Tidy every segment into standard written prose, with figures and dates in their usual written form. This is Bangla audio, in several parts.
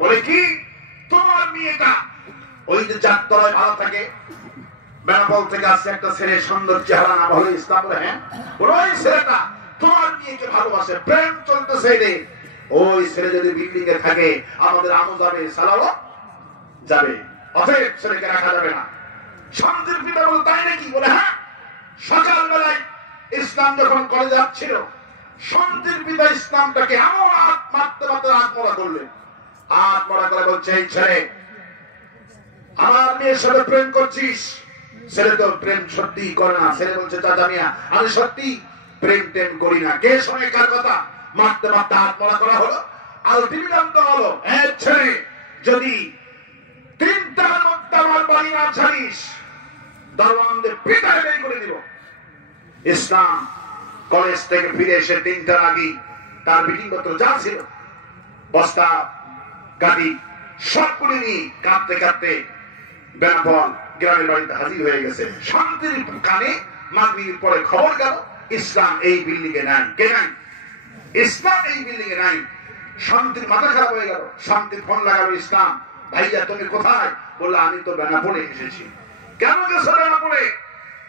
বলে কি তোমার মেয়েটা ওই যে চারতলায় ভালো থাকে, বেনাপোল থেকে আসছে একটা ছেলে, সুন্দর চেহারা, না ভালো ইসলাম বলে, হ্যাঁ বলে ওই ছেলেটা তোমার মেয়েকে ভালোবাসে, প্রেম চলতেছে রে, ওই ছেলে যদি বিল্ডিং এ থাকে আমাদের আমও যাবে, সালাও যাবে, অতএব ছেলেকে রাখা যাবে না। শান্তির পিতা বলে তাই নাকি? বলে হ্যাঁ। সকালবেলায় ইসলাম যখন কলেজে যাচ্ছিল, শান্তির পিতা ইসলামটাকে এমন মারতে মারতে আত্মরা করলেন। আত্মরা করে বলছে, এই ছেলে আমার মেয়ের সাথে প্রেম করছিস? ছেলে তো প্রেম সত্যি করে না। ছেলে বলছে, চাচা মিয়া আমি সত্যি প্রেম টেম করি না। কে শোনে কার কথা? মারতে মারতে আত্মরা করা হলো। আলটিমেটাম তো হলো, এই ছেলে যদি 3টার মধ্যে আমার বাড়ি না ছাড়িস, দারোয়ানদের পিটায় বের করে দিব। ইসলাম কলেজ থেকে ফিরে এসে 3টার আগে তার মিটিং পত্র যা ছিল বস্তা গাড়ি সবগুলি নিয়ে কাঁদতে কাঁদতে বেনাপোল গ্রামের বাড়িতে হাজির হয়ে গেছে। শান্তির কানে মাগরিবের পরে খবর গেল ইসলাম এই বিল্ডিং এ নাই। কে নাই? ইসলাম এই বিল্ডিং এ নাই। শান্তির মাথা খারাপ হয়ে গেল। শান্তির ফোন লাগালো, ইসলাম ভাইয়া তুমি কোথায়? বললো আমি তো বেনাপোলে এসেছি। কেন গেছো বেনাপোলে?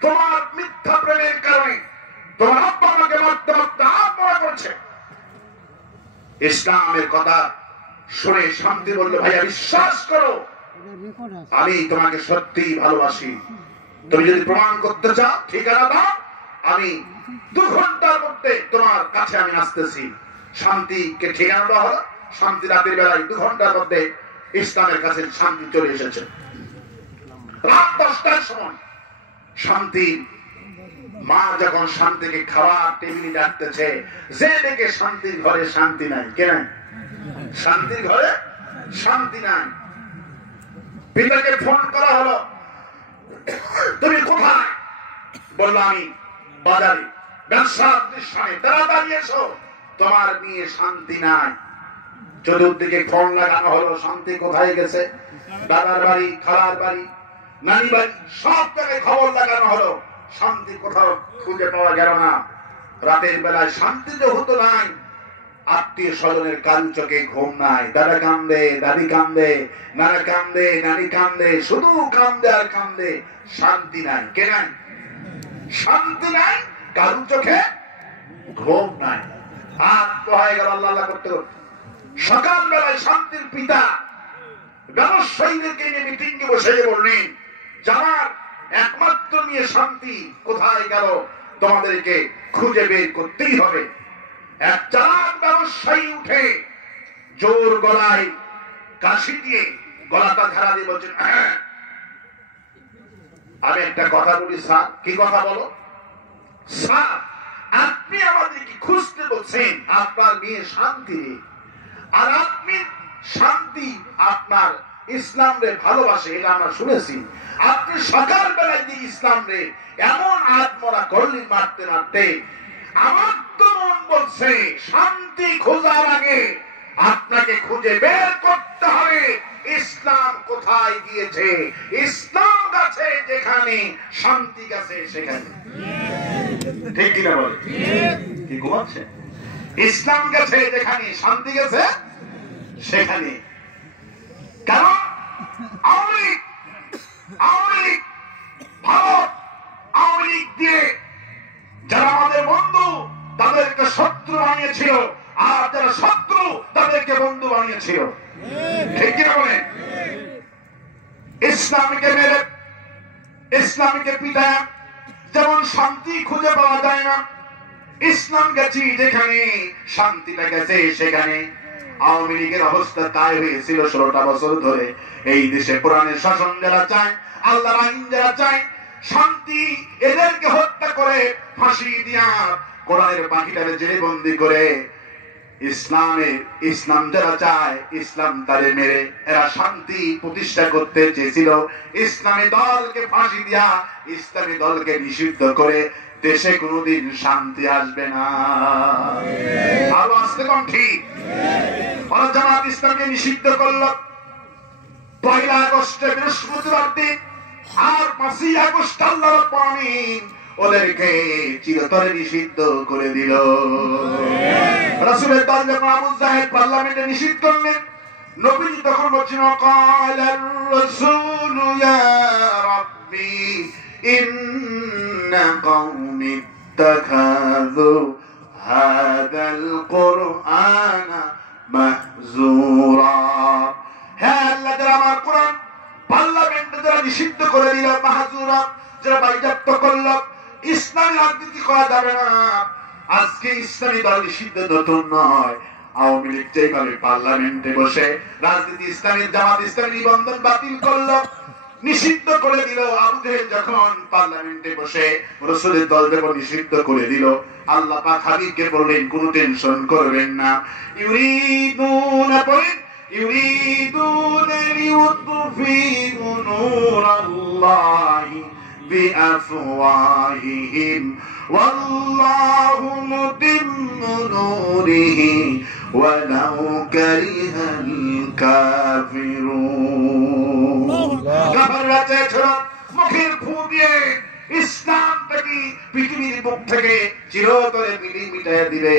তোমার মিথ্যা প্রেমের কারণে তোমার আব্বা আমাকে মারতে মারতে আত্মহত্যা করছে। ইসলামের কথা শুনে শান্তি বলল, ভাইয়া বিশ্বাস করো আমি তোমাকে সত্যি ভালোবাসি। তুমি যদি প্রমাণ করতে চাও ঠিকানা দাও, আমি 2 ঘন্টার মধ্যে তোমার কাছে আমি আসতেছি। শান্তিকে ঠিকানা দেওয়া হলো। শান্তি রাতের বেলায় 2 ঘন্টার মধ্যে ইসলামের কাছে শান্তি চলে এসেছে। রাত 10টার সময় শান্তির মা যখন শান্তিকে খাওয়ার টেবিলে ডাকতেছে, যে দেখে শান্তির ঘরে শান্তি নাই। কেন? শান্তির ঘরে শান্তি নাই। পিতাকে ফোন করা হলো, তুমি কোথায়? বললো আমি বাজারে ব্যবসার প্রতিষ্ঠানে, তাড়াতাড়ি এসো, তোমার মেয়ে শান্তি নাই। চতুর্দিকে ফোন লাগানো হলো, শান্তি কোথায় গেছে? দাদার বাড়ি, খালার বাড়ি, নানি বাড়ি, সব জায়গায় খবর লাগানো হলো। শান্তি কোথাও খুঁজে পাওয়া গেল না। রাতের বেলায় শান্তি তো হতো নাই। আত্মীয় স্বজনের কারু চোখে ঘুম নাই। দাদা কান্দে, দাদি কান্দে, নানা কান্দে, নানি কান্দে, শুধু কান্দে আর কান্দে, শান্তি নাই। কে নাই? শান্তি নাই, কারু চোখে ঘুম নাই। হাত হয়ে গেল আল্লাহ আল্লাহ করতে করতে। সকাল বেলায় শান্তির পিতা ব্যবসায়ীদেরকে নিয়ে মিটিং এ বসে বললেন, আমার একমাত্র নিয়ে শান্তি কোথায় গেল? তোমাদেরকে খুঁজে বের করতেই হবে। এক চালাক ব্যবসায়ী উঠে জোর গলায় কাশি দিয়ে গলাটা ধারা দিয়ে বলছেন, আমি একটা কথা বলি স্যার। কি কথা বলো? স্যার আপনি আমাদেরকে খুঁজতে বলছেন আপনার মেয়ে শান্তি, আর আপনি শান্তি আপনার ইসলাম রে ভালোবাসে, এটা আমরা শুনেছি। আপনি সকাল বেলায় যে ইসলাম রে এমন আত্মরা করলেন মারতে মারতে, আমার তো মন বলছে শান্তি খোঁজার আগে আপনাকে খুঁজে বের করতে হবে ইসলাম কোথায় গিয়েছে। ইসলাম গেছে যেখানে, শান্তি গেছে সেখানে। ঠিক কিনা বলে? কি ঘুমাচ্ছে? ইসলাম গেছে যেখানে, শান্তি গেছে সেখানে। কারণ আওয়ামী লীগ ভারত, আওয়ামী লীগ দিয়ে যারা আমাদের বন্ধু তাদেরকে শত্রু বানিয়েছিল, আর যারা শত্রু তাদেরকে বন্ধু বানিয়েছিল। ঠিক কিনা বলে? ইসলামকে মেরে ইসলামকে পিটায় যেমন শান্তি খুঁজে পাওয়া যায় না, ইসলাম গেছি যেখানে শান্তিটা গেছে সেখানে। আওয়ামী লীগের অবস্থা তাই হয়েছিল 16টা বছর ধরে। এই দেশে কোরআনের শাসন যারা চায়, আল্লাহর আইন যারা চায়, শান্তি, এদেরকে হত্যা করে ফাঁসি দিয়া কোরআনের পাখিটারে জেলে বন্দি করে ইসলাম যারা চায়, ইসলাম তারে মেরে এরা শান্তি প্রতিষ্ঠা করতে চেয়েছিল। ইসলামী দলকে ফাঁসি দিয়া ইসলামী দলকে নিষিদ্ধ করে দেশে কোনোদিন শান্তি আসবে না। আরো আসতে কম ঠিক। জামাত ইসলামকে নিষিদ্ধ করল 1 আগস্টে বৃহস্পতিবার দিন, আর 5 আগস্ট আল্লাহ রাব্বুল আলামিন ওদেরকে চিরতরে নিষিদ্ধ করে দিল। রাসূলের দল যখন আবু জাহেল পার্লামেন্টে নিষিদ্ধ করলেন, নবীজি বলছেন ক্বালার রাসূল ইয়া রাব্বি ইন্না কওমি ইত্তাখাযু হাদাল কুরআনা মাহজুরা। হে আল্লাহ, যারা আমার কোরআন পার্লামেন্টে যারা নিষিদ্ধ করে দিল, মাহজুরা যারা বাইজাপ্ত করল, ইসলামী রাজনীতি করা যাবে না। আজকে ইসলামী দল নিষিদ্ধ নতুন নয়, আওয়ামী লীগ যেভাবে পার্লামেন্টে বসে রাজনীতি ইসলামী জামাত ইসলামী নিবন্ধন বাতিল করলো, নিষিদ্ধ করে দিল। আবু জেহেল যখন পার্লামেন্টে বসে রাসূলের দল যখন নিষিদ্ধ করে দিল, আল্লাহ পাক হাবিবকে বললেন কোনো টেনশন করবেন না। ইউরিদুনা লিইউতফিউ নূরাল্লাহি বিআফওয়াহিহিম ওয়াল্লাহু মুতিম্মু নূরিহি ওয়ালাউ কারিহাল কাফিরুন। কাফেররা চেয়েছিল মুখের ফু দিয়ে ইসলামটাকে পৃথিবীর মুখ থেকে চিরতরে মিটাইয়া দিবে।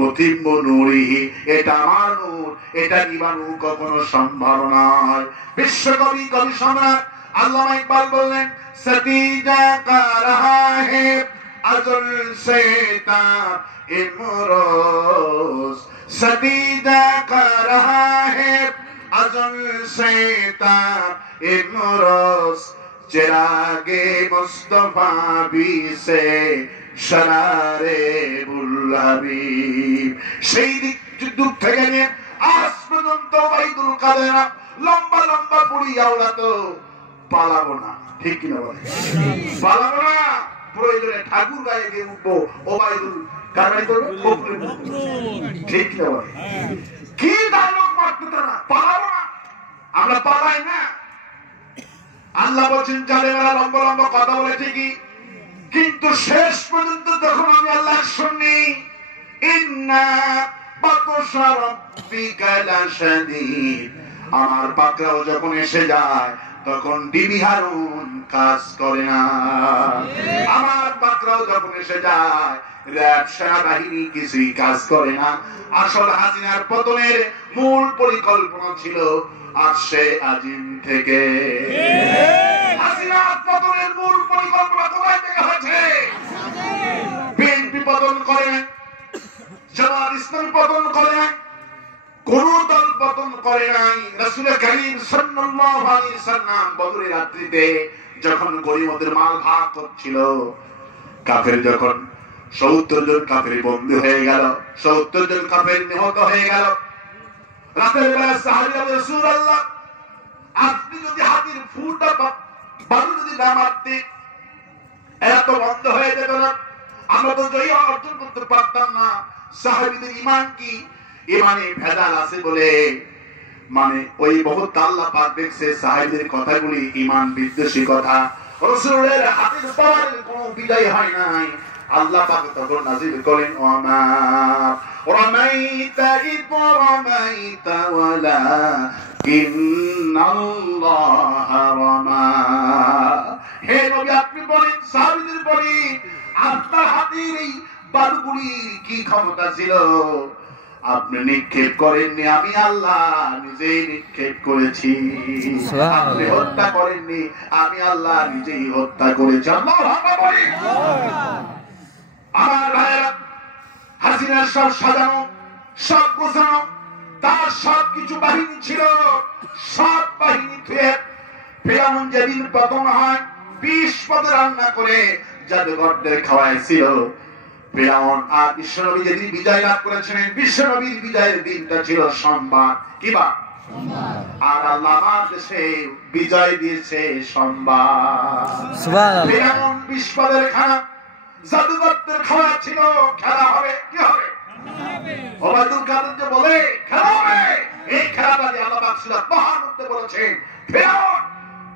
মুতিম্মু নূরিহি, এটা আমার নূর, এটা নিবানো কখনো সম্ভব নয়। বিশ্বকবি কবি সম্রাট আল্লামা ইকবাল বললেন, সতীজা কা রাহা হে আজল সে তাব ইমরোজ, সতীজা কা রাহা হে আজল সে তাব ইমরোজ, চিরাগে মুস্তফা বি সে শরারে বুল হাবিব। সেই যুগ থেকে নিয়ে আজ পর্যন্ত ওবাইদুল কাদের লম্বা লম্বা পুরি আওলাতো পালাবো না, ঠিক কিনা বলে? পালাবো না, প্রয়োজনে ঠাকুর গায়ে গিয়ে উঠবো, ওবাইদুল কারবাই করবো, ঠিক কিনা বলে? কি ডায়লগ মারতে না, পালাবো না, আমরা পালাই না। আল্লাহ বলছেন জালেমেরা লম্বা লম্বা কথা বলে ঠিকই, কিন্তু শেষ পর্যন্ত যখন আমি আল্লাহ শুনি, ইন্না বাতশা রাব্বিকা লাশাদীদ, আমার পাকড়াও যখন এসে যায় তখন ডিবি হারুন কাজ করে না। আমার পাকড়াও যখন এসে যায় র‍্যাব সেনাবাহিনী কিছুই কাজ করে না। আসল হাসিনার পতনের মূল পরিকল্পনা ছিল আরশে আজিম থেকে। হাসিনার পতনের মূল পরিকল্পনা কোথায় থেকে হয়েছে? বিএনপি পতন করে নাই, জামাত ইসলামী পতন করে নাই, কোন দল পতন করে নাই। রাসূল কারীম সাল্লাল্লাহু আলাইহি সাল্লাম বদরের রাত্রিতে যখন গনিমতের মাল ভাগ করছিল, কাফের যখন ৭০ জন কাফের বন্দী হয়ে গেল, ৭০ জন কাফের নিহত হয়ে গেল, রাতের বেলা সাহাবীরা রাসূলুল্লাহ, আপনি যদি হাতির ফুটা বালু যদি না মারতেন এরা তো বন্ধ হয়ে যেত না, আমরা তো জয় অর্জন করতে পারতাম না। সাহাবীদের ঈমান কি? ঈমানে ভেজাল আছে বলে, মানে ওই বহুত আল্লাহ পাক দেখছে সাহাবীদের কথাগুলি ঈমান বিদ্বেষী কথা। রাসূলের হাতের পাওয়ারের কোনো বিদায় হয় নাই। আল্লাহ পাক তখন নাযিল করেন, ওয়ামা রামাইতা ইদ রামাইতা ওয়ালাকিন্নাল্লাহ রামা। হে নবী, আপনি বলেন, সাহাবীদের বলেন, আপনার হাতের এই বালুগুলি কি ক্ষমতা ছিল? আপনি নিক্ষেপ করেননি, আমি আল্লাহ নিজেই নিক্ষেপ করেছি। আপনি হত্যা করেননি, আমি আল্লাহ নিজেই হত্যা করেছি। আল্লাহু আকবার বলি। আমার ভাইয়েরা, হাসিনার সব সাজানো, সব গোছানো, তার সব কিছু বাহিনী ছিল, সব বাহিনী থেকে ফিরআউন যেদিন পতন হয় ২০ পদে রান্না করে জাদুঘরদের খাওয়াইছিল। ফিরআউন আর বিশ্বনবী যেদিন বিজয় লাভ করেছিলেন, বিশ্বনবীর বিজয়ের দিনটা ছিল সোমবার। কি বার? আর আল্লাহ আমার দেশে বিজয় দিয়েছে সোমবার। ফিরআউন ২০ পদের খানা জাদুঘরদের খাওয়া ছিল, খেলা হবে। কি হবে? ওবায়দুল কাদের যে বলে খেলা হবে, এই খেলাটা দিয়ে আল্লাহ পাক সূরা তাহার মধ্যে বলেছেন, ফিরআউন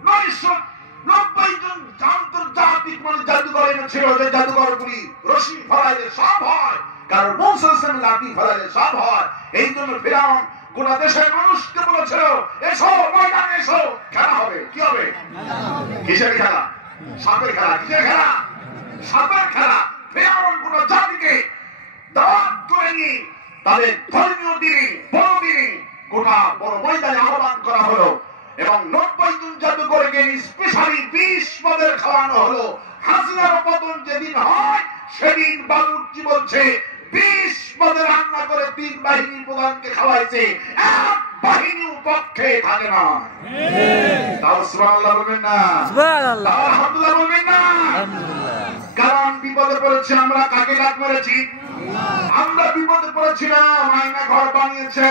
৯৯০ জন আন্তর্জাতিক মানে জাদুঘর এনেছিল, যে জাদুঘরগুলি রশি ফলাইলে সব হয়, কারণ মূসা আলাইহিস লাঠি ফলাইলে সব হয়। এই জন্য ফিরআউন গোটা দেশের মানুষকে বলেছিল, এসো ময়দানে এসো, খেলা হবে। কি হবে? কিসের খেলা? সাপের খেলা। কিসের খেলা? সাপের খেলা। ফিরআউন গোটা জাতিকে দাওয়াত করে নিয়ে তাদের ধর্মীয় দিনে বড় দিনে গোটা বড় ময়দানে আহ্বান এবং 90 জন জাদুকরকে স্পেশালি 20 পদের খাওয়ানো হলো। হাসিনার পতন যেদিন হয় সেদিন বাবুর্চি বলছে 20 পদে রান্না করে 3 বাহিনী প্রধানকে খাওয়াইছে, এক বাহিনীর পক্ষে থাকে না। তাও সুবহানাল্লাহ বলবেন না? সুবহানাল্লাহ, আলহামদুলিল্লাহ বলবেন না? কারণ বিপদে পড়েছি আমরা, কাকে ডাক মেরেছি? আমরা বিপদে পড়েছিলাম, আয়না ঘর বানিয়েছে।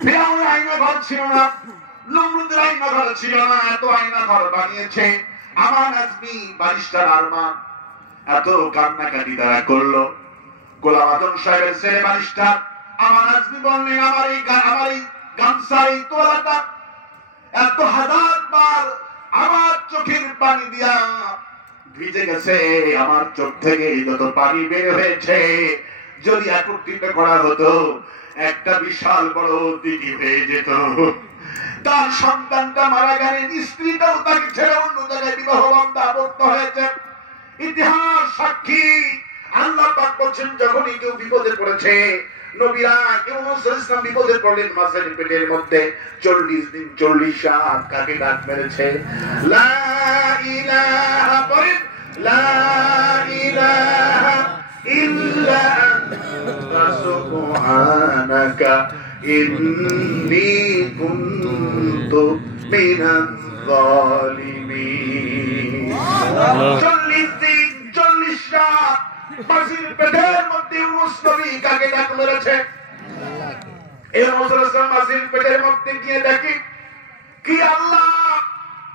ফিরআউনের আয়না ঘর ছিল না, নমরুদের আয়না ঘর ছিল না, এত আয়না ঘর বানিয়েছে। আমার আজমি ব্যারিস্টার আরমান এত কান্নাকাটি তারা করলো। গোলাম আজম সাহেবের ছেলে ব্যারিস্টার আমার আজমি বললেন, আমার এই গামছাই তোলাটা এত হাজার বার আমার চোখের পানি দিয়া ভিজে গেছে, আমার চোখ থেকে যত পানি বের হয়েছে যদি একত্রিত করা হতো একটা বিশাল বড় দিঘি হয়ে যেত। তার সন্তানটা মারা গেলেন, স্ত্রীটাও তাকে ছেড়ে অন্য জায়গায় বিবাহ বন্ধ আবদ্ধ হয়েছে। ইতিহাস সাক্ষী। আল্লাহ পাক বলছেন, যখনই কেউ বিপদে পড়েছে, নবীরা ইউনূস আলাইহিস সালাম বিপদে পড়লেন মাছের পেটের মধ্যে, 40 দিন 40 রাত কাকে ডাক মেরেছে? লা ইলাহা পড়েন, লা ইলাহা ইল্লা আনতা সুবহানাকা ইন্নী কুনতু মিনাজ জালিমিন। 40 দিন 40 রাত মাছের পেটের মধ্যে ইউনূস নবী কাকে ডাক মেরেছে? ইউনূস আলাইহিস সালাম মাছের পেটের মধ্যে গিয়ে দেখি কি আল্লাহ,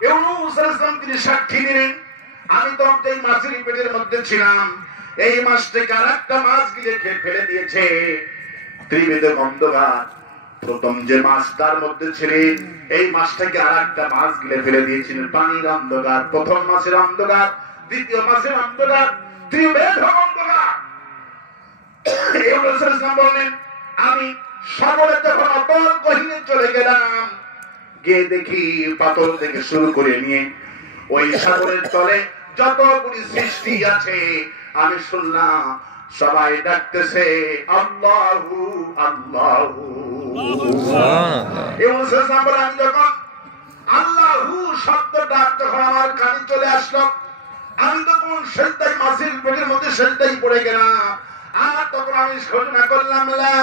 ইউনূস আলাইহিস সালাম তিনি সাক্ষী দিলেন, আমি তো এই মাছের পেটের মধ্যে ছিলাম, এই মাছটাকে আরেকটা মাছ গিলে খেয়ে ফেলে দিয়েছে। ত্রিবেদ অন্ধকার, প্রথম যে মাছটার মধ্যে ছিলেন এই মাছটাকে আরেকটা মাছ গিলে ফেলে দিয়েছিলেন। পানির অন্ধকার, প্রথম মাছের অন্ধকার, দ্বিতীয় মাছের অন্ধকার, ত্রিবেদ অন্ধকার। ইউনূস আলাইহিস সালাম বললেন, আমি সাগরে যখন অতল গহীনে চলে গেলাম, গিয়ে দেখি পাথর থেকে শুরু করে নিয়ে ওই সাগরের তলে যতগুলি সৃষ্টি আছে আমি শুনলাম সবাই ডাকতেছে আল্লাহু আল্লাহু। ইউনূস আলাইহিস সালাম বলেন, আমি যখন আল্লাহু শব্দটা যখন আমার কানে চলে আসলো, আমি তখন সেজদায় মাছের পেটের মধ্যে সেজদায় পড়ে গেলাম। আর তখন আমি ঘোষণা করলাম, লা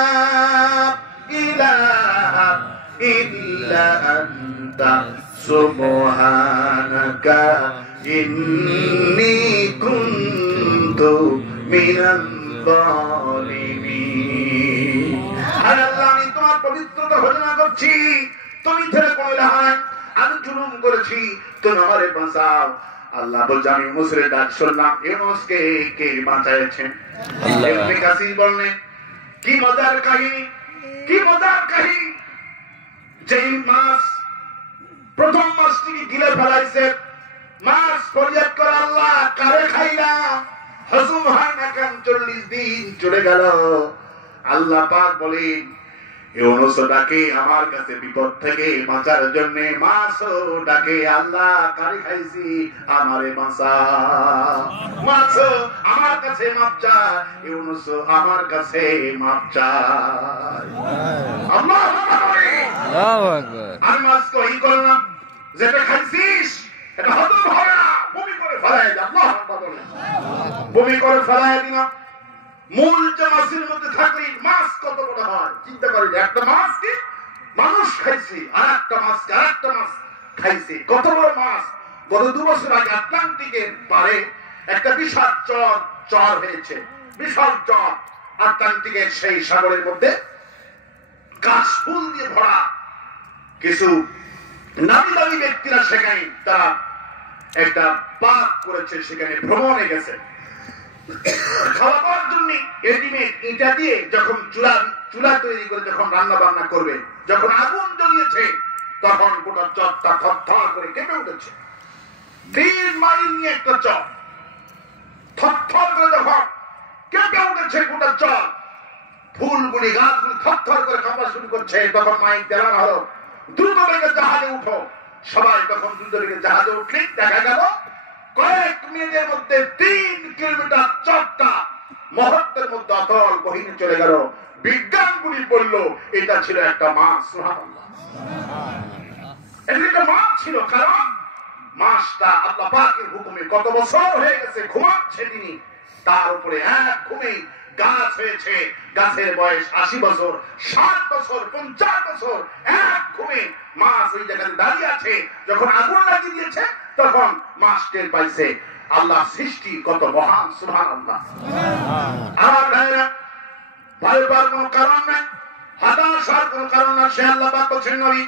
ইলাহা ইল্লা আনতা সুবহানাকা ইন্নী কুনতু মিনাজ জালিমিন। আরে আল্লাহ, আমি তোমার পবিত্রতা ঘোষণা করছি, তুমি ছেড়ে কোন ইলাহা, আমি জুলুম করেছি, তুমি আমারে বাঁচাও। আল্লাহ বলছে, আমি ইউনূসের ডাক শুনলাম, ইউনূসকে কে বাঁচাইছেন? ইবনে কাসির বললেন, কি মজার কাহিনী, কি মজার কাহিনী। যেই মাছ প্রথম মাছটিকে গিলে ফেলাইছে, মাছ ফরিয়াদ করে, আল্লাহ কারে খাইলাম, হজম হয় না কেন, 40 দিন চলে গেল। আল্লাহ পাক বলেন, ইউনূস ডাকে আমার কাছে বিপদ থেকে বাঁচার জন্য, মাছ ডাকে আল্লাহ কারে খাইছি, আমারে বাঁচা। মাছ আমার কাছে মাপ চায়, ইউনূস আমার কাছে মাপ চায়। আল্লাহু আকবার, আল্লাহু আকবার। আমি মাছ কই করলাম, যেটা খাইছিস এটা হজম হবে না, বমি করে ফেলাই দে। আল্লাহু আকবার বলে বমি করে ফেলাই দিলাম। মূল যে মাছের মধ্যে থাকলে মাছ কত বড় হয় চিন্তা করি। একটা মাছ কি মানুষ খাইছে, আর একটা মাছ খাইছে, কত বড় মাছ। গত 2 বছর আগে আটলান্টিকের পারে একটা বিশাল চর হয়েছে, বিশাল চর আটলান্টিকের সেই সাগরের মধ্যে গাছ ফুল দিয়ে ভরা। কিছু নামি দামি ব্যক্তিরা সেখানে তারা একটা পার্ক করেছে, সেখানে ভ্রমণে গেছে খাওয়া দাওয়ার জন্য। রেডিমেড ইটা দিয়ে যখন চুলা তৈরি করে যখন রান্না বান্না করবে, যখন আগুন জ্বলিয়েছে তখন গোটা চরটা থরথর করে কেঁপে উঠেছে। 3 মাইল নিয়ে একটা চর, থরথর করে যখন কেঁপে উঠেছে গোটা চর, ফুলগুলি গাছগুলি থরথর করে কাঁপা শুরু করছে, তখন মাইক দেওয়া হলো, দ্রুত বেগে জাহাজে উঠো। সবাই তখন দ্রুত বেগে জাহাজে উঠলে দেখা গেল কয়েক মিনিটের মধ্যে 3 কিলোমিটার চরটা মুহূর্তের মধ্যে অতল গহীনে চলে গেল। বিজ্ঞানগুলি বলল এটা ছিল একটা মাছ। সুবহানাল্লাহ। ছিল, কারণ মাসটা আল্লাহ পাকের হুকুমে কত বছর হয়ে গেছে ঘুমাচ্ছে তিনি, তার উপরে এক ঘুমে গাছ হয়েছে, গাছের বয়স 80 বছর, 60 বছর, 50 বছর, এক ঘুমে মাছ ওই জায়গায় দাঁড়িয়ে আছে। যখন আগুন লাগিয়ে দিয়েছে তখন মাছ টের পাইছে আল্লাহ সৃষ্টি কত মহান, সুবহানাল্লাহ। আমার ভাইরা, ভয়বার কোনো কারণ নাই, হতাশার কোনো কারণ না। সে আল্লাহ পাক বলছেন, নবী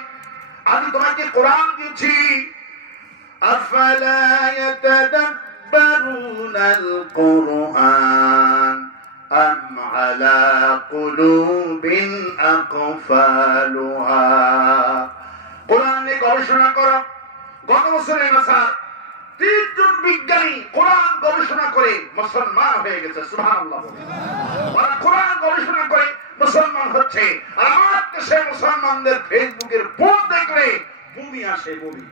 আমি তোমাকে কোরআন দিয়েছি, আফালা ইয়াতাদাব্বারুনাল কুরআন আম আলা কুলুবিন আকফালুহা। কোরআন নিয়ে গবেষণা করো। গত বছরে নাসা 3 জন বিজ্ঞানী কোরআন গবেষণা করে মুসলমান হয়ে গেছে, সুবহানাল্লাহ। ওরা কোরআন গবেষণা করে মুসলমান হচ্ছে। আর আমার দেশে মুসলমানদের ফেসবুকের পোস্ট দেখলে বমি আসে, বমি।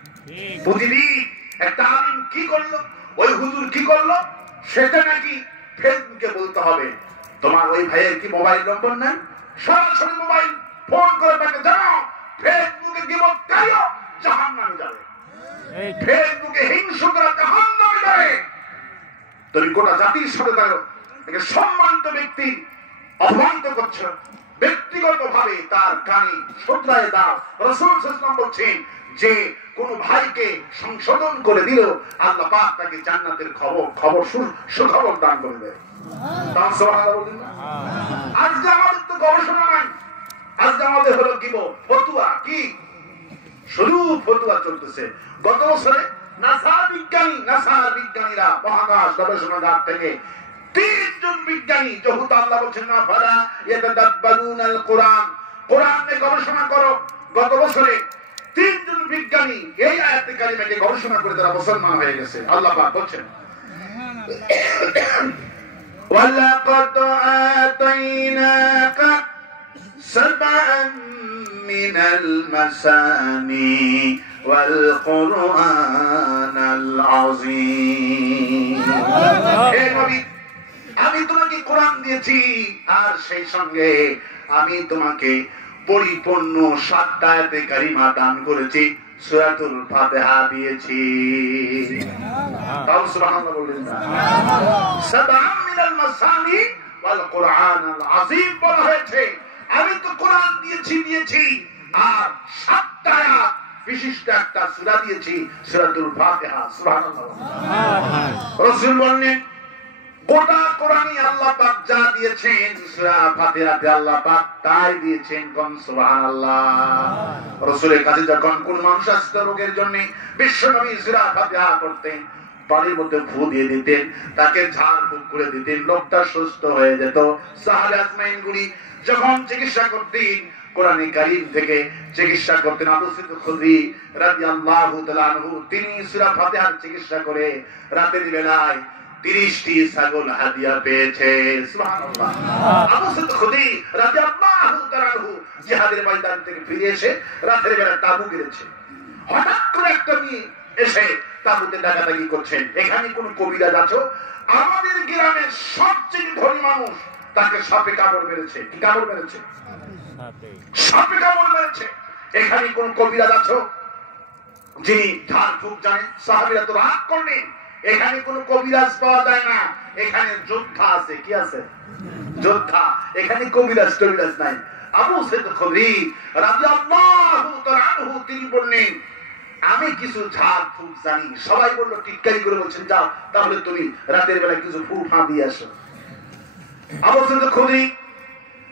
প্রতিদিন একটা আলিম কি করলো, ওই হুজুর কি করলো, সেটা নাকি ফেসবুকে বলতে হবে। তোমার ওই ভাইয়ের কি মোবাইল নম্বর নাই? সরাসরি মোবাইল ফোন করে তাকে জানাও ফেসবুকে গিবতকারীও জাহান্নামে যাবে, ফেসবুকে হিংসুকরা জাহান্নামে যাবে। তুমি গোটা জাতির সাথে তাকে সম্মানিত ব্যক্তি অপমানিত করছো, ব্যক্তিগত ভাবে তার কানে শোধরায় দাও। রাসূল সাল্লাল্লাহু আলাইহি ওয়াসাল্লাম বলছেন যে কোন ভাইকে সংশোধন করে দিল আল্লাহ পাক তাকে জান্নাতের সুখবর দান করে দেয়। আজকে আমাদের তো গবেষণা নাই, আজকে আমাদের হলো কি ফতুয়া, কি শুধু ফতুয়া চলতেছে। গত বছরে নাসার বিজ্ঞানীরা মহাকাশ গবেষণাগার থেকে 3 জন বিজ্ঞানী, যেহেতু আল্লাহ বলছেন না ফালা ইয়াতাদাব্বারুনাল কুরআন, কোরআন নিয়ে গবেষণা করো। গত বছরে 3 জন বিজ্ঞানী এই আয়াতে কারিমাকে গবেষণা করে তারা মুসলমান হয়ে গেছে। আল্লাহ পাক বলছেন ওয়ালাকাদ আতাইনাকা সাবআন মিনাল মাসানি ওয়াল কুরআনাল আযীম। হে নবী, আমি তোমাকে কোরআন দিয়েছি, আর সেই সঙ্গে আমি তোমাকে পরিপূর্ণ 7টা আয়াতে কারিমা দান করেছি, সূরাতুল ফাতিহা দিয়েছি। তাও সুবহানাল্লাহ বলেন না। সাবআন মিনাল মাসানি ওয়াল কুরআনাল আযীম বলা হয়েছে। আমি তো কোরআন দিয়েছি আর 7টা আয়াত বিশিষ্ট একটা সূরা দিয়েছি, সূরাতুল ফাতিহা। সুবহানাল্লাহ। রাসূল বলেন গোটা কোরআনই আল্লাহ পাক যা দিয়েছেন সূরা ফাতিহাতে আল্লাহ পাক তাই দিয়েছেন। কোন সুবহানাল্লাহ। রাসূলের কাছে যখন কোন মানুষ আসতো রোগের জন্য, বিশ্বনবী সূরা ফাতিহা করতেন, পানির মধ্যে ফু দিয়ে দিতেন, তাকে ঝাড় ফুঁক করে দিতেন, লোকটা সুস্থ হয়ে যেত। সাহাবা আজমাইনগুলি যখন চিকিৎসা করতেন, কোরআন কারীম থেকে চিকিৎসা করতেন। আবু সাঈদ খুদরি রাদিয়াল্লাহু তাআলা আনহু তিনি সূরা ফাতিহার চিকিৎসা করে রাতের বেলায় 30টি ছাগল হাদিয়া পেয়েছে। সুবহানাল্লাহ। আবু সাঈদ খুদরি রাদিয়াল্লাহু তাআলা আনহু জিহাদের ময়দান থেকে ফিরে এসে রাতের বেলা তাবু গেড়েছে। হঠাৎ করে একটা মেয়ে এসে তাবুতে ডাকাডাকি করছেন। এখানে কোন কবিরাজ আছো? আমাদের গ্রামের সবচেয়ে ধনী মানুষ, তাকে সাপে কামড় মেরেছে। কি কামড় মেরেছে? সাপে কামড় মেরেছে। এখানে কোন কবিরাজ আছো যিনি ঝাড় ফুঁক জানেন? সাহাবীরা তো রাগ করলেন, এখানে কোন কবিরাজ পাওয়া যায় না, এখানে যোদ্ধা আছে। কি আছে? যোদ্ধা। এখানে কবিরাজ টবিরাজ নাই। আবু সাঈদ খুদরি রাদিয়াল্লাহু তাআলা আনহু তিনি বললেন আমি কিছু ঝাড় ফুঁক জানি। সবাই বলল টিটকারি করে বলছেন যাও তাহলে তুমি রাতের বেলা কিছু ফু ফা দিয়ে আসো। আবু সাঈদ খুদরি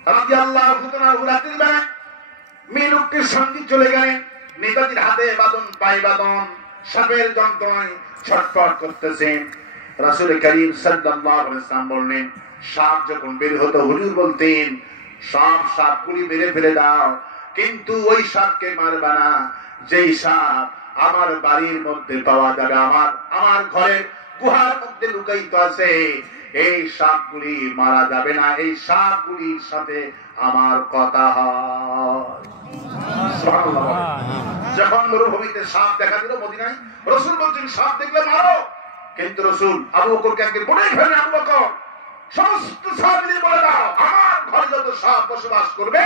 রাদিয়াল্লাহু তাআলা আনহু রাতের বেলা মেয়ে লোকটির সঙ্গে চলে গেলেন। নেতাজির হাতে বাঁধন, পায়ে বাঁধন, সাপের যন্ত্রণায় ছটফট করতেছেন। রাসূল করিম সাল্লাল্লাহু আলাইহি ওয়াসাল্লাম বললেন সাপ যখন বের হতো হুজুর বলতেন সাপ গুলি মেরে ফেলে দাও, কিন্তু ওই সাপকে মারবা না যেই সাপ আমার বাড়ির মধ্যে পাওয়া যাবে, আমার ঘরের গুহার মধ্যে লুকায়িত আছে। এই সাপগুলি মারা যাবে না, এই সাপগুলির সাথে আমার কথা হয়। যখন মরুভূমিতে সাপ দেখা দিল মদিনায়, রাসূল বলছেন সাপ দেখলে মারো, কিন্তু রাসূল আবু বকরকে একদিন বলেই ফেলেন, আবু বকর সমস্ত সাহাবীদের বলে দাও আমার ঘরে যত সাপ বসবাস করবে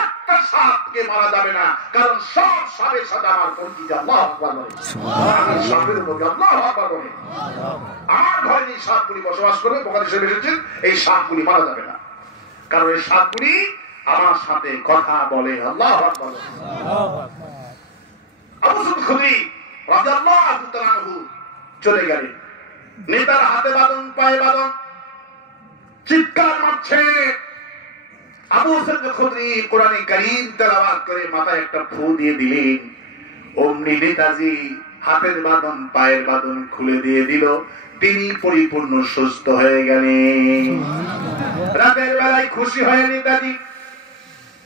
একটা একটা সাপকে মারা যাবে না, কারণ সব সাপের সাথে আমার পরিচিত। আল্লাহু আকবার বলে। আমি সাপের মধ্যে আল্লাহু আকবার বলে। আমার ঘরে এই সাপগুলি বসবাস করে, বুখারী শরীফে এসেছে, এই সাপগুলি মারা যাবে না, কারণ এই সাপগুলি আমার সাথে কথা বলে। আল্লাহু আকবার। আবু সাঈদ খুদরি রাদিয়াল্লাহু তাআলা আনহু চলে গেলেন। নেতার হাতে বাঁধন, পায়ে বাঁধন, চিৎকার মারছে। আবু সাঈদ খুদরি কোরআনে কারীম তেলাওয়াত করে মাথায় একটা ফু দিয়ে দিলেন। অমনি নেতাজি হাতের বাঁধন, পায়ের বাঁধন খুলে দিয়ে দিল। তিনি পরিপূর্ণ সুস্থ হয়ে গেলেন। রাতের বেলায় খুশি হয়ে নেতাজি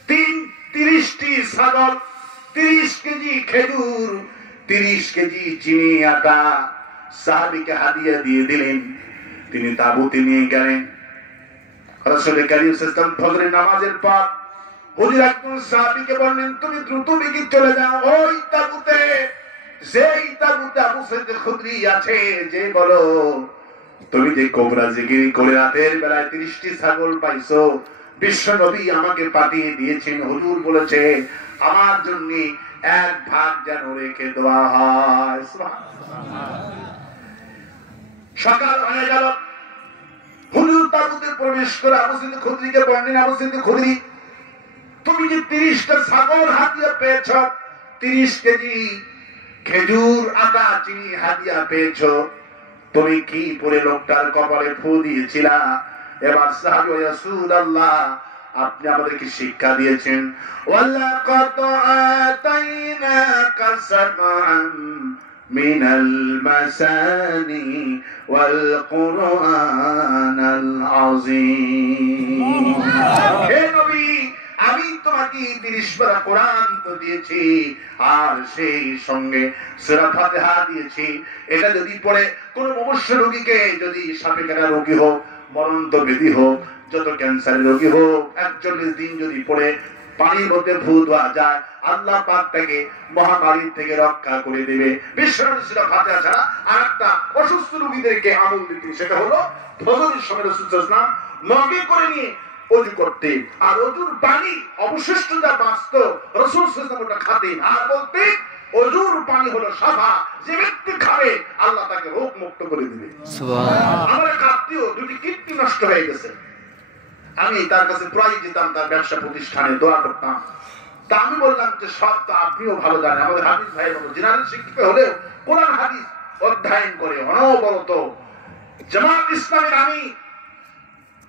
30টি ছাগল, 30 কেজি খেজুর, 30 কেজি চিনি আটা সাহাবীকে হাদিয়া দিয়ে দিলেন। তিনি তাঁবুতে নিয়ে গেলেন। রাসূল কারীম সাল্লাল্লাহু আলাইহি ওয়াসাল্লাম ফজরের নামাজের পর হুজুর একজন সাহাবীকে বললেন, তুমি দ্রুত বেগে চলে যাও ওই তাঁবুতে, যেই তাঁবুতে আবু সাঈদ খুদরি আছে, যে বলো তুমি যে কোবরা জিকির করে রাতের বেলায় 30টি ছাগল পাইছো, বিশ্ব নবী আমাকে পাঠিয়ে দিয়েছেন। হুজুর বলেছে আমার জন্য 1 ভাগ যেন রেখে দেওয়া হয়। সকাল হয়ে গেল। হুজুর তাঁবুতে প্রবেশ করে আবু সাঈদ খুদরিকে বললেন, আবু সাঈদ খুদরি, তুমি যে 30টা ছাগল হাদিয়া পেয়েছ, 30 কেজি খেজুর, আটা, চিনি হাদিয়া পেয়েছ, তুমি কি পরে লোকটার কপালে ফু দিয়েছিলা? এবার সাহাবী, ইয়া রাসূলুল্লাহ, আপনি আমাদেরকে শিক্ষা দিয়েছেন, ওয়ালাকাদ আতাইনাকা সাবআন মিনাল মাসানি ওয়াল কুরআনাল আযীম। হে নবী, আমি তোমাকে 30 পারা কোরআন তো দিয়েছি, আর সেই সঙ্গে সূরা ফাতিহা দিয়েছি। এটা যদি পড়ে কোন মুমূর্ষু রোগীকে, যদি সাপে কাটা রোগী হোক, মরন্ত ব্যাধি হোক, যত ক্যান্সারের রোগী হোক, 41 দিন যদি পড়ে পানির মধ্যে ফু দেওয়া যায়, আল্লাহ পাক তাকে মহামারী থেকে রক্ষা করে দেবে। বিশ্বনবী সূরা ফাতিহা ছাড়া আরেকটা অসুস্থ রোগীদেরকে আমল দিতেন, সেটা হলো ফজরের সময় রাসূল সাল্লাল্লাহু আলাইহি ওয়াসাল্লাম মগে করে নিয়ে ওযু করতেন, আর ওযুর পানি অবশিষ্ট যা বাঁচত রাসূল সাল্লাল্লাহু আলাইহি ওয়াসাল্লাম খাতেন, আর বলতেন ওযুর পানি হলো সাফা, যে ব্যক্তি খাবে আল্লাহ তাকে রোগ মুক্ত করে দিবে। সুবহানাল্লাহ। আমার এক আত্মীয় 2টি কিডনি নষ্ট হয়ে গেছে। আমি তার কাছে প্রায় যেতাম, তার ব্যবসা প্রতিষ্ঠানে দোয়া করতাম। তা আমি বললাম যে সব তো আপনিও ভালো জানেন, আমাদের হাদিস ভাই মতো জেনারেল শিক্ষিত হলেও কোরআন হাদিস অধ্যয়ন করে অনবরত জামাত ইসলামের, আমি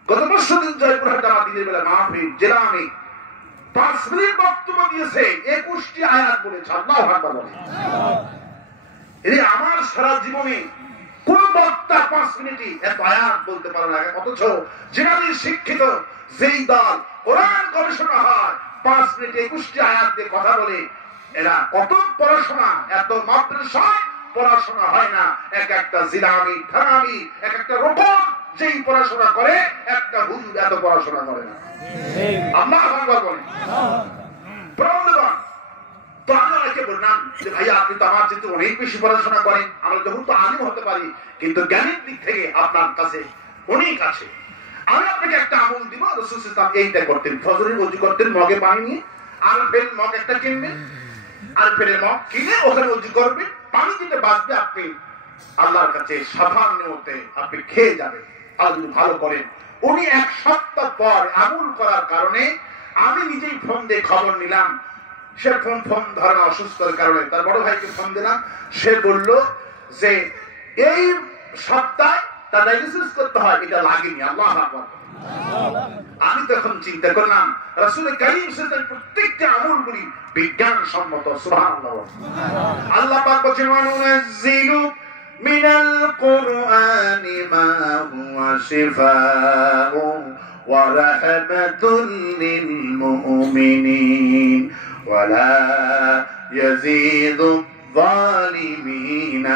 গত বছর দিন জয়পুরহাট আমার দিনের বেলা মাহফিল জেলা, আমি 5 মিনিট বক্তব্য দিয়েছে, 21টি আয়াত বলেছে। আল্লাহু আকবার বলে। এই আমার সারা জীবনে কোন বক্তা 5 মিনিটে এত আয়াত বলতে পারে না, অথচ জেনারেল শিক্ষিত যেই দল কোরআন গবেষণা হয় 5 মিনিটে 21টি আয়াত দিয়ে কথা বলে, এরা কত পড়াশোনা, এত মাদ্রাসায় পড়াশোনা হয় না। এক একটা জিলামি, থানামি, এক একটা রোপণ যেই পড়াশোনা করে, একটা হুজুর এত পড়াশোনা করে না। আল্লাহু আকবার বলেন। প্রবন্ধগণ, তো আমি অনেকে বললাম যে ভাইয়া আপনি তো আমার যেহেতু অনেক বেশি পড়াশোনা করেন, আমরা যখন তো আলিম হতে পারি, কিন্তু জ্ঞানের দিক থেকে আপনার কাছে অনেক আছে। আমি আপনাকে একটা আমল দিব। রাসূল সাল্লাল্লাহু আলাইহি ওয়াসাল্লাম এইটা করতেন, ফজরের ওযু করতেন, মগে পানি নিয়ে, আর ফের মগ একটা কিনবেন, আর ফের মগ কিনে ওখানে ওযু করবেন, পানি দিতে বাঁচবে, আপনি আল্লাহর কাছে সাফার নিয়তে আপনি খেয়ে যাবেন। আর যদি ভালো করেন, উনি 1 সপ্তাহ পর আমল করার কারণে আমি নিজেই ফোন দিয়ে খবর নিলাম। সে ফোন ধরে না, অসুস্থতার কারণে। তার বড় ভাইকে ফোন দিলাম, সে বলল যে এই সপ্তাহে তার ডায়ালিসিস করতে হয়, এটা লাগেনি। আল্লাহু আকবার। আমি তখন চিন্তা করলাম রাসূল কারীম সাল্লাল্লাহু আলাইহি ওয়াসাল্লাম প্রত্যেকটা আমলগুলি বিজ্ঞানসম্মত। সুবহানাল্লাহ। আল্লাহ পাক বলেন, ওয়ানুনাজ্জিলু মিনাল কুরআনি মা হুয়া শিফাউন ওয়া রাহমাতুল লিল মুমিনিন ওয়া লা ইয়াজিদু الظالمين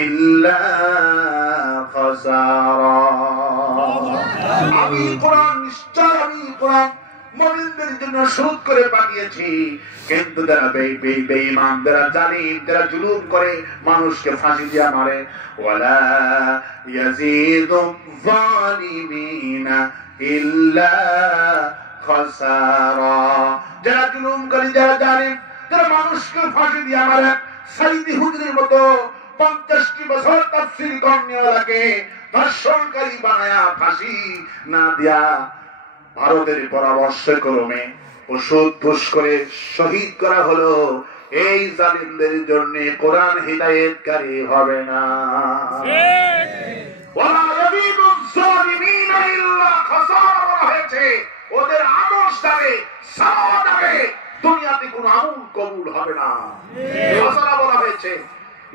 إلا خسارا। আমি কোরআন নিশ্চয়, আমি কোরআন মুমিনদের জন্য সুদ করে পাঠিয়েছি, কিন্তু যারা বেঈমান, যারা জালিম, যারা জুলুম করে মানুষকে ফাঁসি দিয়ে মারে, ওয়ালা ইয়াজিদু যালিমিনা ইল্লা খাসারা। যারা জুলুমকারী, যারা জালিম, যারা মানুষকে ফাঁসি দিয়ে মারে, সাইদি হুজুরের মতো 50টি বছর তাফসীর কর্মীওয়ালাকে ধর্ষণকারী বানায়া ফাঁসি না দিয়া ভারতের পরামর্শ ক্রমে ওষুধ পুশ করে শহীদ করা হলো। এই জালিমদের জন্য কোরআন হিদায়াতকারী হবে না। ওয়ালা ইয়াজিদুজ জালিমিনা ইল্লা খাসারা হয়েছে, ওদের আমল যাবে, সাওয়া যাবে, দুনিয়াতে কোনো আমল কবুল হবে না। খাসারা বলা হয়েছে।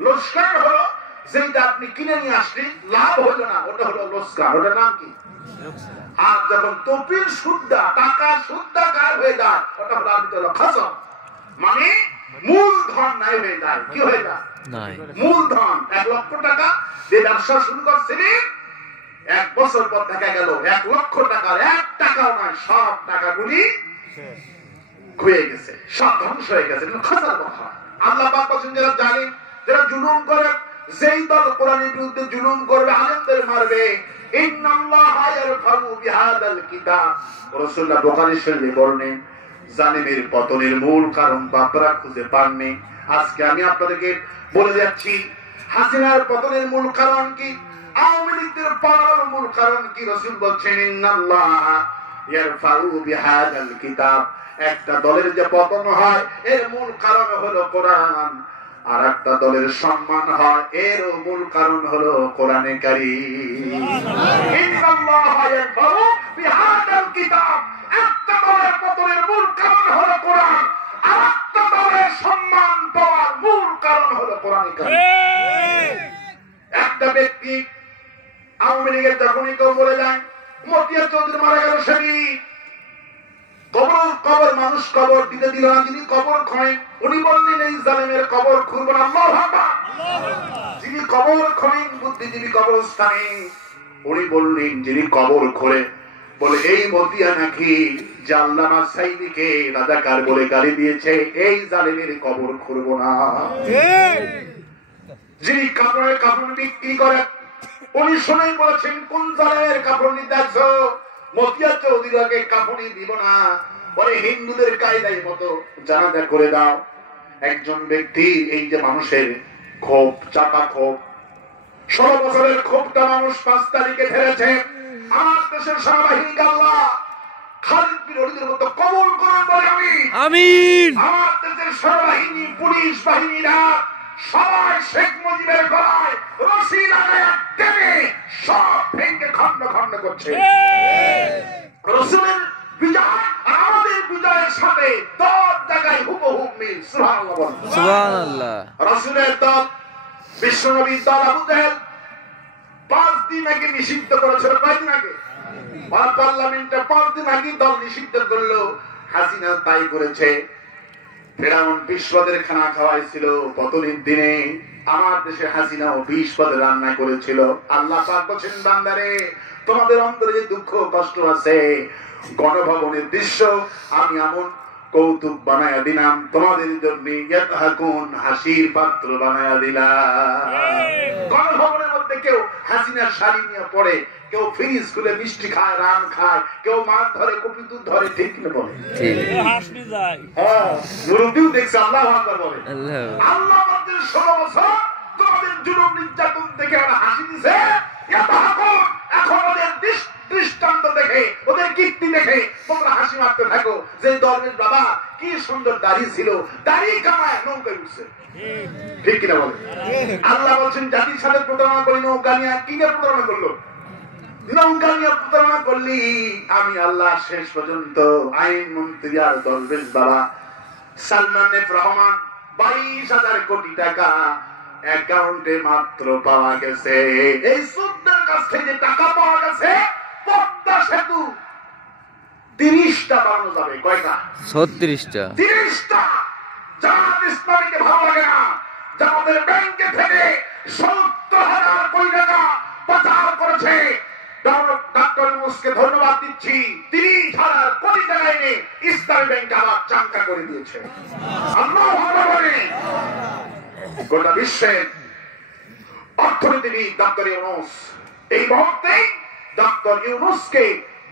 লোকসান হলো যেটা আপনি কিনে নিয়ে আসলেন, লাভ হলো না, ওটা হলো লোকসান। ওটার নাম কি? আর যখন তপির সুদ্দা, টাকা সুদ্দা গায়েব হয়ে যায়, ওটা হলো আপনি খাসারা, মানে মূলধন নাই হয়ে যায়। কি হয়ে যায়? মূলধন। 1 লক্ষ টাকা দিয়ে ব্যবসা শুরু করছিলেন, 1 বছর পর দেখা গেল 1 লক্ষ টাকার 1 টাকাও নয়, সব টাকাগুলি খুয়ে গেছে, সব ধ্বংস হয়ে গেছে। খাসার কথা। আল্লাহ পাক বলেন যারা জালিম, যারা জুলুম করে, যেই দল কোরআনের বিরুদ্ধে জুলুম করবে, আলেমদের মারবে, ইন্নাল্লাহা ইয়ারফাউ বিহাদাল কিতাব। রাসূলুল্লাহ বুখারী শরীফে বলেন জালিমের পতনের মূল কারণ আপনারা খুঁজে পাননি। আজকে আমি আপনাদেরকে বলে যাচ্ছি হাসিনার পতনের মূল কারণ কি, আওয়ামী লীগের পালানোর মূল কারণ কি। রাসূল বলছেন ইন্নাল্লাহা ইয়ারফাউ বিহাদাল কিতাব। একটা দলের যে পতন হয় এর মূল কারণ হলো কোরআন, আর একটা দলের সম্মান হয় এর মূল কারণ হলো কোরআনে কারীম। ইন্নাল্লাহা ইয়ারফাউ বিহাদাল কিতাব। একটা দলের পতনের মূল কারণ হলো কোরআন, আর একটা দলের সম্মান পাওয়ার মূল কারণ হলো কোরআনে কারীম। একটা ব্যক্তি আওয়ামী লীগের যখনই কেউ বলে যায় মতিয়া চৌধুরী মারা গেল, সেদিন কবর মানুষ কবর দিতে দিল না, যিনি কবর খোঁড়েন উনি বললেন এই জালেমের কবর খুঁড়ব না। আল্লাহু আকবার। যিনি কবর খোঁড়েন বুদ্ধিজীবী কবরস্থানে, উনি বললেন যিনি কবর খোঁড়ে, বলে এই মতিয়া নাকি যে আল্লামা সাইদিকে রাজাকার বলে গালি দিয়েছে, এই জালেমের কবর খুঁড়ব না। যিনি কাপড়ের কাপড় বিক্রি করে উনি শুনেই বলেছেন কোন জালেমের কাপড় নিতে আসছো, মতিয়া চৌধুরীকে কাপড়ই দিব না, পরে হিন্দুদের কায়দায় মতো জানাজা করে দাও। একজন ব্যক্তি, এই যে মানুষের ক্ষোভ, চাপা ক্ষোভ, 16 বছরের ক্ষোভটা মানুষ 5 তারিখে ঠেলেছে। আমার দেশের সেনাবাহিনীকে আল্লাহ খালিদ বিন ওলীদের মতো কবুল করুন বলে আমিন। আমার দেশের সেনাবাহিনী, পুলিশ বাহিনীরা সবাই শেখ মুজিবের গলায় রশি লাগায়া টেনে সব ভেঙে খন্ড খন্ড করছে। রাসূলের বিজয় আর আমাদের বিজয়ের সাথে 10 জায়গায় হুবহু মিল। সুবহানাল্লাহ। রাসূলের দল, বিশ্বনবীর দল আবু জাহেল 5 দিন আগে নিষিদ্ধ করেছিল। কয়দিন আগে? পার্লামেন্টে 5 দিন আগে দল নিষিদ্ধ করলো। হাসিনা তাই করেছে। ফেরাউন 20 পদের খানা খাওয়াইছিল পতনের দিনে, আমার দেশে হাসিনাও 20 পদের রান্না করেছিল। আল্লাহ পাক বলেন বান্দারে তোমাদের অন্তরে যে দুঃখ কষ্ট আছে, গণভবনের দৃশ্য আমি এমন কৌতুক বানায়া দিলাম তোমাদের জন্য, ইয়াতহাকুন হাসির পাত্র বানায়া দিলাম। গণভবনের মধ্যে কেউ হাসিনার শাড়ি নিয়ে পড়ে, কেউ ফ্রিজ খুলে মিষ্টি খায়, রান খায়, কেউ মাছ ধরে, কপি দুধ ধরে, ঠিক না বলে? হাসি যায়। হ্যাঁ, মুরব্বিও দেখছে আল্লাহু আকবার বলে। আল্লাহ বলেন 16 বছর তোমাদের জুলুম নির্যাতন থেকে ওরা হাসি দিছে, ইয়াতহাকুন এখন ওদের দৃষ্টান্ত দেখে, ওদের কীর্তি দেখে তোমরা হাসি মারতে থাকো। যে দরবেশ বাবা কি সুন্দর দাড়ি ছিল, দাড়ি কামায় নৌকায় উঠছে, ঠিক কিনা বলে? আল্লাহ বলছেন জাতির সাথে প্রতারণা করি, নৌকা নিয়ে কি নিয়ে প্রতারণা করলো? নৌকা নিয়ে প্রতারণা করলি। আমি আল্লাহ শেষ পর্যন্ত আইন মন্ত্রী আর দরবেশ বাবা সালমান এফ রহমান 22,000 কোটি টাকা অ্যাকাউন্টে মাত্র পাওয়া গেছে। এই সুদদের কাছ থেকে টাকা পাওয়া গেছে, পদ্মা সেতু 30টা বানানো যাবে। কয়টা? 36টা। 30টা। জামাত ইসলামীকে ভালো লাগে না, জামাতের ব্যাংকে থেকে 70,000 কোটি টাকা পাচার করেছে। ডক্টর ইউনূসকে ধন্যবাদ দিচ্ছি, 30,000 কোটি টাকা এনে ইসলামী ব্যাংকে আবার চাঙ্কা করে দিয়েছে। আল্লাহু আকবার বলেন। গোটা বিশ্বের অর্থনীতিবিদ ডক্টর ইউনূস, এই মুহূর্তে ডক্টর ইউনূসকে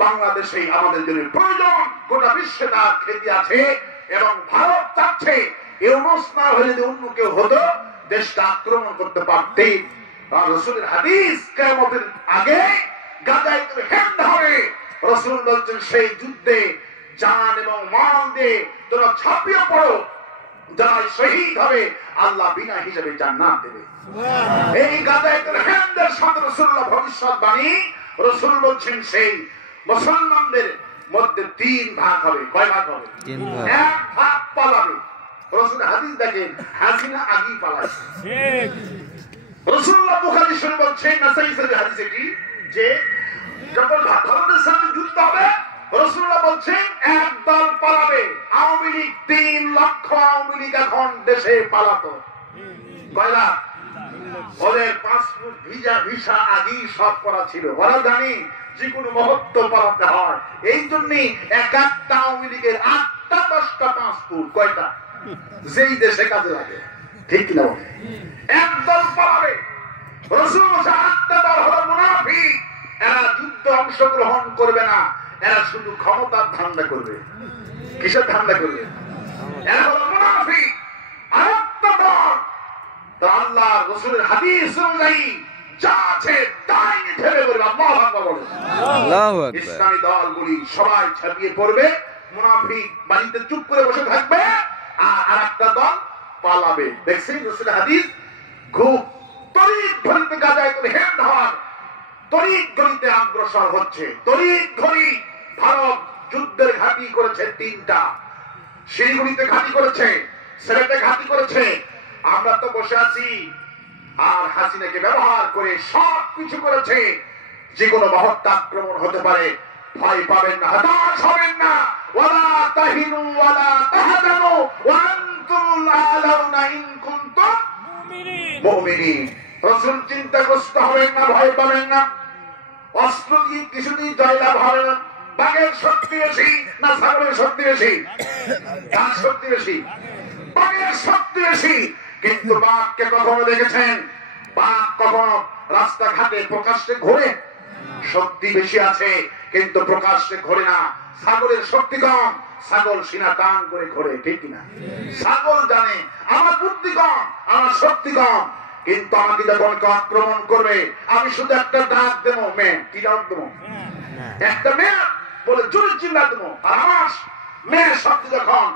বাংলাদেশে আমাদের জন্য প্রয়োজন। গোটা বিশ্বে তার খ্যাতি আছে। এবং ভারত চাচ্ছে ইউনূস না হলে যদি অন্য কেউ হতো দেশটা আক্রমণ করতে পারতে। রাসূলের হাদিস কিয়ামতের আগে গাজায় হিন্দ হবে। রাসূল বলছেন সেই যুদ্ধে জান এবং মাল দিয়ে তোমরা ঝাঁপিয়ে পড়ো, যারা শহীদ হবে আল্লাহ বিনা হিসাবে জান্নাত দেবে। এই গাজায় হিন্দের সাথে রাসূলুল্লাহ ভবিষ্যৎবাণী। রাসূল বলছেন সেই মুসলমানদের মধ্যে 3 ভাগ হবে। কয় ভাগ হবে? 3 ভাগ। 1 ভাগ পালাবে। রাসূল হাদিস দেখেন, হাসিনা আগেই পালায়। ঠিক। রাসূলুল্লাহ বুখারী শরীফ বলছেন, নাসাঈ শরীফের হাদিস এটি, যে যখন ভারতের সাথে যুদ্ধ হবে রাসূলুল্লাহ বলছেন এক দল পালাবে। আওয়ামী লীগ 3 লক্ষ আওয়ামী লীগ এখন দেশে পালাতো। কয়লা? ওদের পাসপোর্ট ভিসা আগেই সব করা ছিল। ওরা জানি যে কোনো মুহূর্ত পালাতে হয়। এই জন্যই এক একটা আওয়ামী লীগের 8টা 10টা পাসপোর্ট। কয়টা? যেই দেশে কাজে লাগে। ঠিক না? একদল পালাবে। রাসূল বলেছেন 8টা দল হলো মুনাফিক। এরা যুদ্ধে অংশগ্রহণ করবে না, এরা শুধু ক্ষমতার ধান্দা করবে। কিসের ধান্দা করবে? এরা হলো মুনাফিক। আরেকটা দল তো আল্লাহ রাসূলের হাদিস অনুযায়ী যা আছে তাই ঠেলে পড়বে। আল্লাহু আকবার বলে। আল্লাহু আকবার। ইসলামী দলগুলি সবাই ছাপিয়ে পড়বে, মুনাফিক বাড়িতে চুপ করে বসে থাকবে, আর আরেকটা দল পালাবে। দেখছেন রাসূলের হাদিস? খুব তড়িৎ ঘড়িতে গাজায় তো হেড হওয়ার তড়িৎ ঘড়িতে অগ্রসর হচ্ছে। তড়িৎ ঘড়ি ভারত যুদ্ধের ঘাঁটি করেছে 3টা। শিলিগুড়িতে ঘাঁটি করেছে, সিলেটে ঘাঁটি করেছে। আমরা তো বসে আছি আর হাসিনাকে ব্যবহার করে সব কিছু করেছে। যে কোনো মুহূর্তে আক্রমণ হতে পারে। ভয় পাবেন না, হতাশ হবেন না। ওয়ালা তাহিনু ওয়ালা তাহজানু ওয়া আনতুমুল আ'লাউনা ইন কুনতুম মুমিনিন। রাসূল চিন্তাগ্রস্ত হবেন না, ভয় পাবেন না। অস্ত্র দিয়ে কিছুদিন জয়লাভ হবে না। বাঘের শক্তি বেশি না ছাগলের শক্তি বেশি? কার শক্তি বেশি? বাঘের শক্তি বেশি। কিন্তু বাঘকে কখনো দেখেছেন? বাঘ কখনো রাস্তাঘাটে প্রকাশ্যে ঘোরে? শক্তি বেশি আছে কিন্তু প্রকাশ্যে ঘোরে না। ছাগলের শক্তি কম, ছাগল সিনা টান করে ঘোরে। ঠিক না? ছাগল জানে আমার বুদ্ধি কম, আমার শক্তি কম, কিন্তু আমাকে যখন আক্রমণ করবে আমি শুধু একটা ডাক দেবো। মেয়ে কি ডাক দেবো? একটা মেয়ে বলে জোরে চিল্লা দেবো। আর আমার মেয়ে শক্তি যখন